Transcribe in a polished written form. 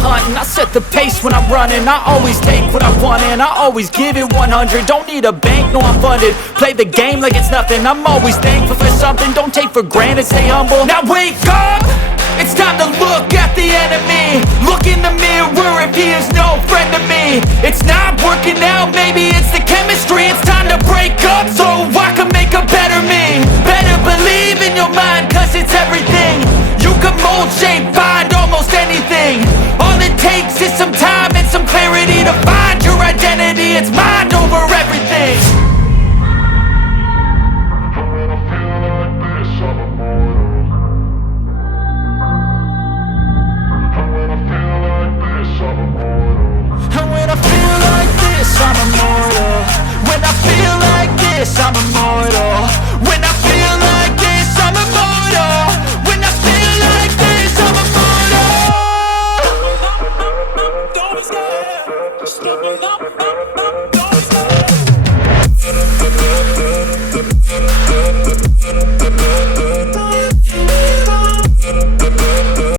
hunt and I set the pace when I'm running. I always take what I want and I always give it 100. Don't need a bank, no I'm funded. Play the game like it's nothing. I'm always thankful for something. Don't take for granted, stay humble. Now wake up! It's time to look at the enemy. Look in the mirror if he is no friend to me. It's not working out, maybe it's the chemistry. It's time to break up so I can make a better me. Better believe in your mind, cause it's everything. You can mold, shape, find almost anything. All it takes is some time and some clarity to find your identity. It's mine.